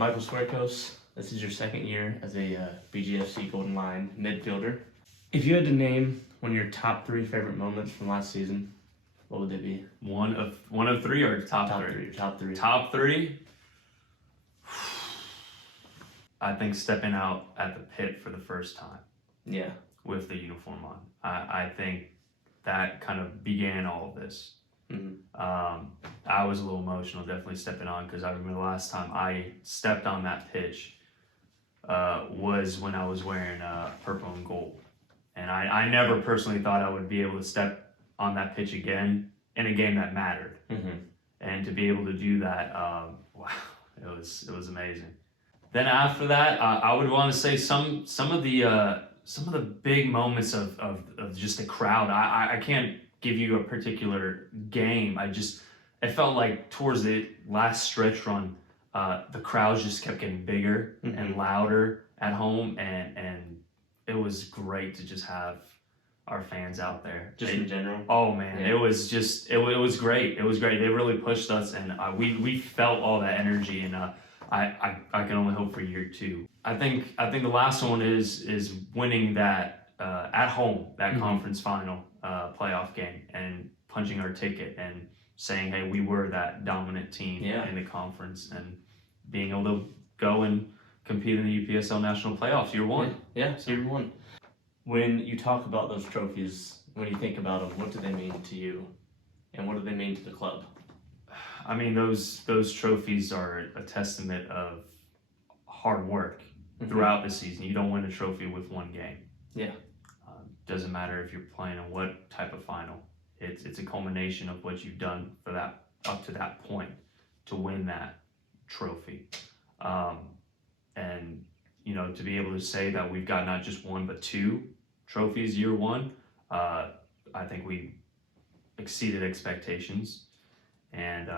Michael Swierkosz, this is your second year as a BGFC Golden Lion midfielder. If you had to name one of your top 3 favorite moments from last season, what would they be? One of 3 or top three? Top 3. Top 3? I think stepping out at the pit for the first time. Yeah. With the uniform on. I think that kind of began all of this. Mm-hmm. I was a little emotional definitely stepping on, because I remember the last time I stepped on that pitch was when I was wearing purple and gold. And I never personally thought I would be able to step on that pitch again in a game that mattered. Mm-hmm. And to be able to do that, wow, it was amazing. Then after that, I would want to say some of the big moments of just the crowd. I can't give you a particular game. It felt like towards the last stretch run, the crowds just kept getting bigger Mm-hmm. and louder at home, and it was great to just have our fans out there. Just in general? Oh man, yeah. It was great. It was great. They really pushed us, and we felt all that energy, and I can only hope for year 2. I think the last one is winning that at home, that Mm-hmm. conference final playoff game, and punching our ticket and saying, hey, we were that dominant team in the conference, and being able to go and compete in the UPSL National Playoffs year 1. Yeah, year 1. When you talk about those trophies, when you think about them, what do they mean to you, and what do they mean to the club? I mean, those trophies are a testament of hard work throughout the season. You don't win a trophy with one game. Yeah. Doesn't matter if you're playing in what type of final. It's a culmination of what you've done for that up to that point to win that trophy. And you know, to be able to say that we've got not just 1 but 2 trophies year 1, I think we exceeded expectations, and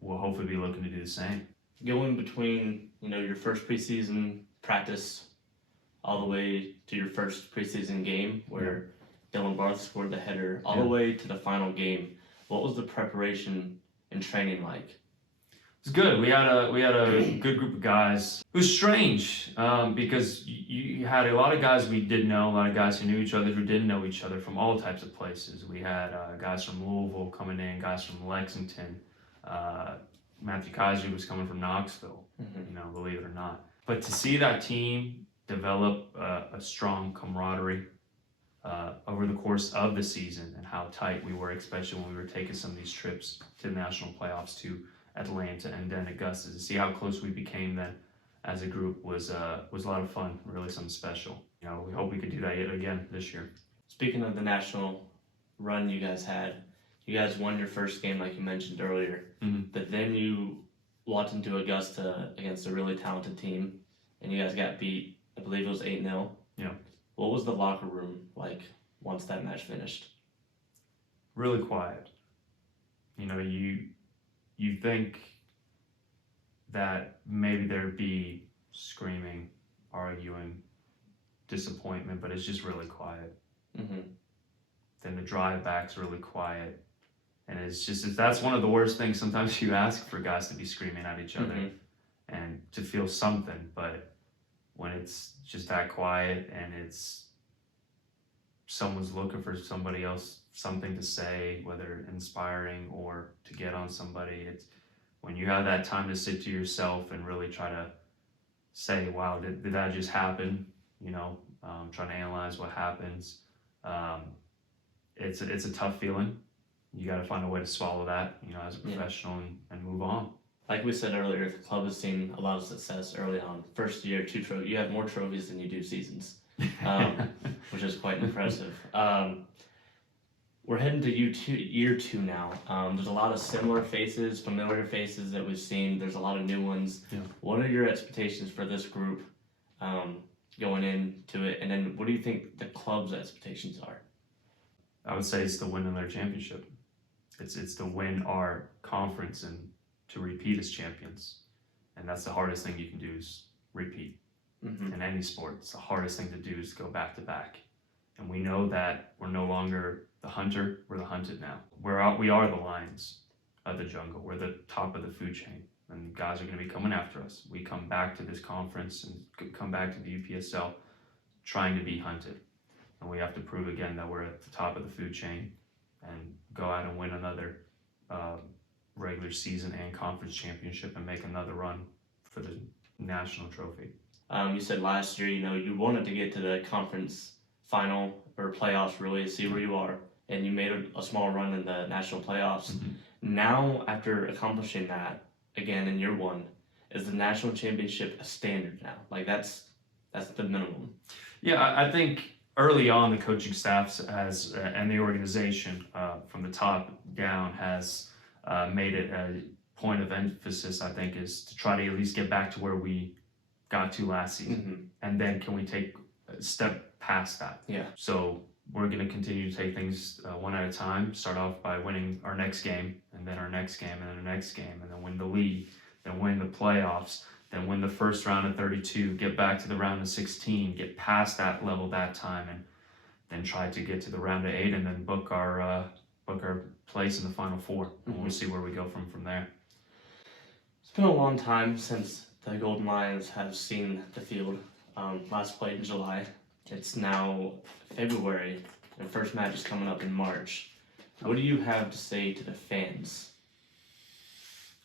we'll hopefully be looking to do the same. Going between, your first preseason practice all the way to your first preseason game where Dylan Barth scored the header, all the way to the final game, what was the preparation and training like? It was good. We had a good group of guys. It was strange because you had a lot of guys we did know, a lot of guys who knew each other who didn't know each other from all types of places. We had guys from Louisville coming in, guys from Lexington. Matthew Kaiser was coming from Knoxville, believe it or not. But to see that team develop a strong camaraderie over the course of the season, and how tight we were, especially when we were taking some of these trips to the national playoffs to Atlanta and then Augusta, to see how close we became then as a group was a lot of fun, really something special. We hope we could do that yet again this year. Speaking of the national run you guys had, you guys won your first game like you mentioned earlier, but then you walked into Augusta against a really talented team, and you guys got beat, I believe it was 8-0. Yeah. What was the locker room like once that match finished? Really quiet. You think that maybe there'd be screaming, arguing, disappointment, but it's just really quiet. Then the drive back's really quiet, and that's one of the worst things. Sometimes you ask for guys to be screaming at each other and to feel something, but when it's just that quiet and it's someone's looking for somebody else something to say, whether inspiring or to get on somebody, it's when you have that time to sit to yourself and really try to say, wow, did that just happen? Trying to analyze what happens. It's a tough feeling. You got to find a way to swallow that, as a professional and move on. Like we said earlier, the club has seen a lot of success early on. First year, 2 trophies. You have more trophies than you do seasons, which is quite impressive. We're heading to year 2 now. There's a lot of similar faces, familiar faces that we've seen. There's a lot of new ones. Yeah. What are your expectations for this group going into it? And then what do you think the club's expectations are? I would say it's to win another championship. It's to win our conference and to repeat as champions. And that's the hardest thing you can do, is repeat. In any sport, it's the hardest thing to do, is go back to back. And we know that we're no longer the hunter, we're the hunted now. We are the lions of the jungle. We're the top of the food chain. and guys are going to be coming after us. We come back to this conference and come back to the UPSL trying to be hunted. And we have to prove again that we're at the top of the food chain and go out and win another regular season and conference championship and make another run for the national trophy. You said last year, you wanted to get to the conference final or playoffs really to see where you are, and you made a small run in the national playoffs. Now, after accomplishing that again in year one, is the national championship a standard now? Like that's the minimum. Yeah, I think early on the coaching staffs and the organization from the top down has made it a point of emphasis, I think, is to try to at least get back to where we got to last season. And then can we take a step past that? Yeah. So we're going to continue to take things one at a time, start off by winning our next game, and then our next game, and then our next game, and then win the league, then win the playoffs, then win the first round of 32, get back to the round of 16, get past that level that time, and then try to get to the round of 8, and then book our place in the Final Four. And we'll see where we go from there. It's been a long time since the Golden Lions have seen the field. Last played in July. It's now February, and first match is coming up in March. What do you have to say to the fans?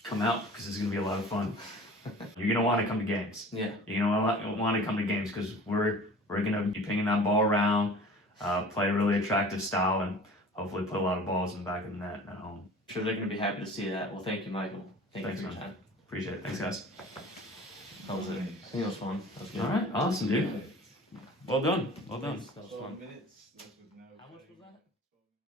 Come out, because it's going to be a lot of fun. You're going to want to come to games. Yeah. You're going to want to come to games because we're going to be pinging that ball around, play a really attractive style, and hopefully put a lot of balls in the back of the net at home. I'm sure they're going to be happy to see that. Well, thank you, Michael. Thanks for your time. Appreciate it. Thanks, guys. How was it? I think it was fun. That was good. All right. Awesome, dude. Well done. Well done. That was fun. Minutes, that's with no How much was that?